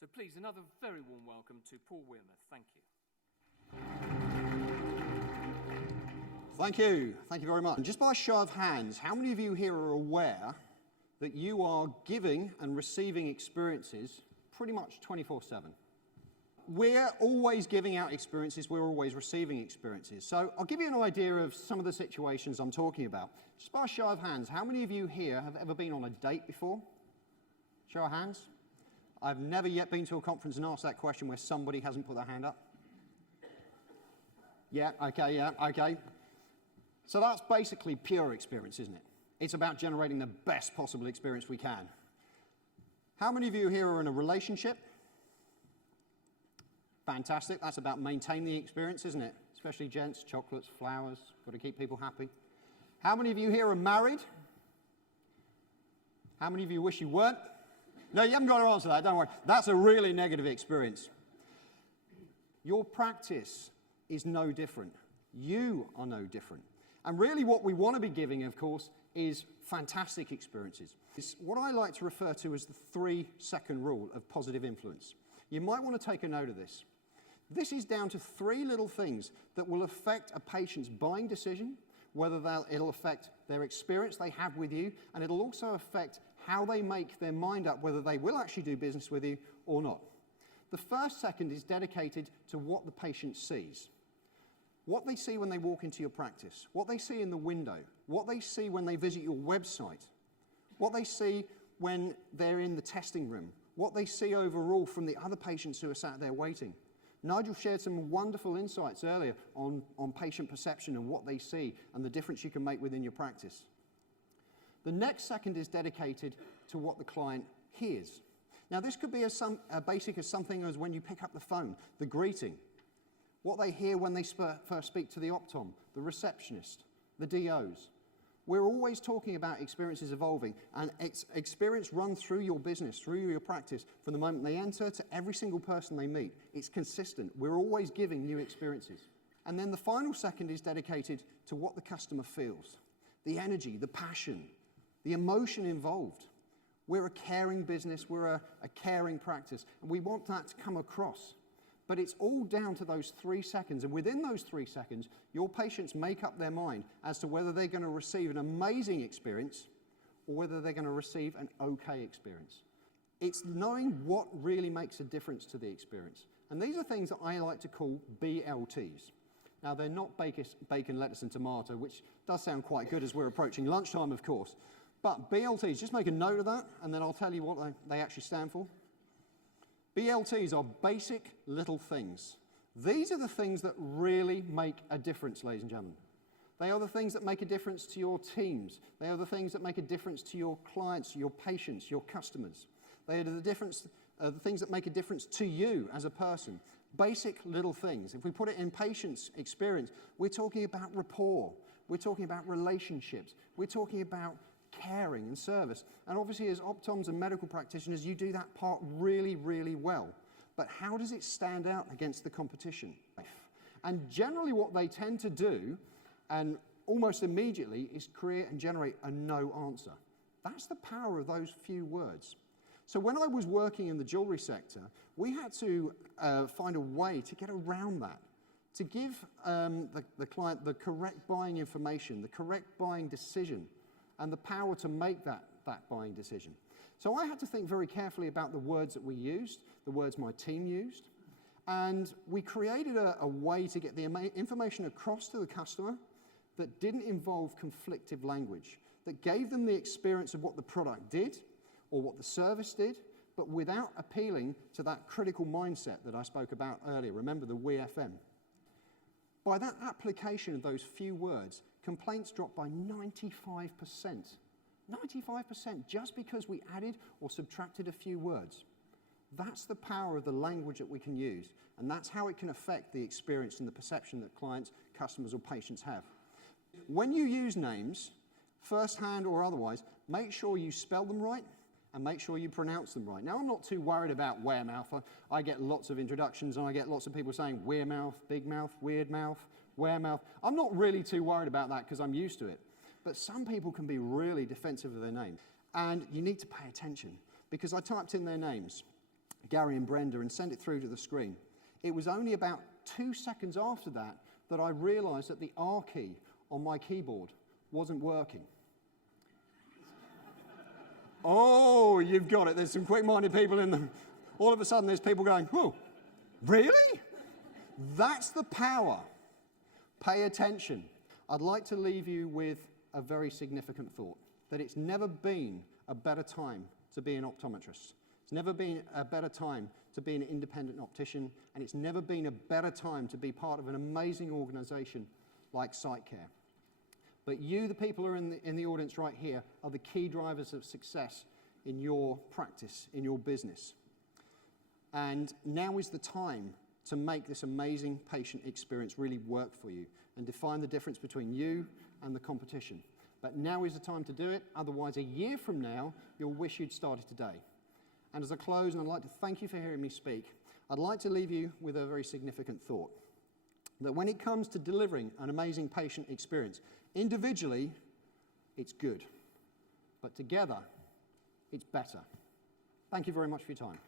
So please, another very warm welcome to Paul Wearmouth. Thank you. Thank you. Thank you very much. And just by a show of hands, how many of you here are aware that you are giving and receiving experiences pretty much 24/7? We're always giving out experiences, we're always receiving experiences. So I'll give you an idea of some of the situations I'm talking about. Just by a show of hands, how many of you here have ever been on a date before? Show of hands. I've never yet been to a conference and asked that question where somebody hasn't put their hand up. Yeah, okay. So that's basically pure experience, isn't it? It's about generating the best possible experience we can. How many of you here are in a relationship? Fantastic. That's about maintaining the experience, isn't it? Especially gents, chocolates, flowers, got to keep people happy. How many of you here are married? How many of you wish you weren't? No, you haven't got to answer that, don't worry. That's a really negative experience. Your practice is no different. You are no different. And really what we want to be giving, of course, is fantastic experiences. It's what I like to refer to as the 3-second rule of positive influence. You might want to take a note of this. This is down to 3 little things that will affect a patient's buying decision, whether it'll affect their experience they have with you, and it'll also affect how they make their mind up whether they will actually do business with you or not. The first second is dedicated to what the patient sees. What they see when they walk into your practice, what they see in the window, what they see when they visit your website, what they see when they're in the testing room, what they see overall from the other patients who are sat there waiting. Nigel shared some wonderful insights earlier on patient perception and what they see and the difference you can make within your practice. The next second is dedicated to what the client hears. Now this could be as basic as something as when you pick up the phone, the greeting, what they hear when they first speak to the optom, the receptionist, the DOs. We're always talking about experiences evolving, and experience run through your business, through your practice, from the moment they enter to every single person they meet. It's consistent. We're always giving new experiences. And then the final second is dedicated to what the customer feels. The energy, the passion, the emotion involved. We're a caring business, we're a caring practice, and we want that to come across. But it's all down to those 3 seconds, and within those 3 seconds, your patients make up their mind as to whether they're going to receive an amazing experience or whether they're going to receive an okay experience. It's knowing what really makes a difference to the experience. And these are things that I like to call BLTs. Now, they're not bacon, lettuce, and tomato, which does sound quite good as we're approaching lunchtime, of course. But BLTs, just make a note of that, and then I'll tell you what they actually stand for. BLTs are basic little things. These are the things that really make a difference, ladies and gentlemen. They are the things that make a difference to your teams. They are the things that make a difference to your clients, your patients, your customers. They are the things that make a difference to you as a person. Basic little things. If we put it in patients' experience, we're talking about rapport. We're talking about relationships. We're talking about caring and service. And obviously as optoms and medical practitioners, you do that part really, really well. But how does it stand out against the competition? And generally what they tend to do, and almost immediately, is create and generate a no answer. That's the power of those few words. So when I was working in the jewelry sector, we had to find a way to get around that, to give the client the correct buying information, the correct buying decision, and the power to make that buying decision. So I had to think very carefully about the words that we used, the words my team used, and we created a way to get the information across to the customer that didn't involve conflictive language, that gave them the experience of what the product did or what the service did, but without appealing to that critical mindset that I spoke about earlier. Remember the WeFM. By that application of those few words, complaints dropped by 95%. 95% just because we added or subtracted a few words. That's the power of the language that we can use, and that's how it can affect the experience and the perception that clients, customers, or patients have. When you use names, first-hand or otherwise, make sure you spell them right and make sure you pronounce them right. Now, I'm not too worried about Wearmouth. I get lots of introductions and I get lots of people saying Wearmouth, big mouth, weird mouth, Wearmouth. I'm not really too worried about that because I'm used to it. But some people can be really defensive of their name. And you need to pay attention because I typed in their names. Gary and Brenda, and sent it through to the screen. It was only about 2 seconds after that that I realized that the R key on my keyboard wasn't working. Oh, you've got it. There's some quick-minded people in them. All of a sudden, there's people going, whoa, really? That's the power. Pay attention. I'd like to leave you with a very significant thought, that it's never been a better time to be an optometrist. It's never been a better time to be an independent optician, and it's never been a better time to be part of an amazing organization like SightCare. But you, the people who are in the audience right here, are the key drivers of success in your practice, in your business. And now is the time to make this amazing patient experience really work for you and define the difference between you and the competition. But now is the time to do it, otherwise a year from now, you'll wish you'd started today. And as I close, and I'd like to thank you for hearing me speak, I'd like to leave you with a very significant thought. That when it comes to delivering an amazing patient experience, individually, it's good. But together, it's better. Thank you very much for your time.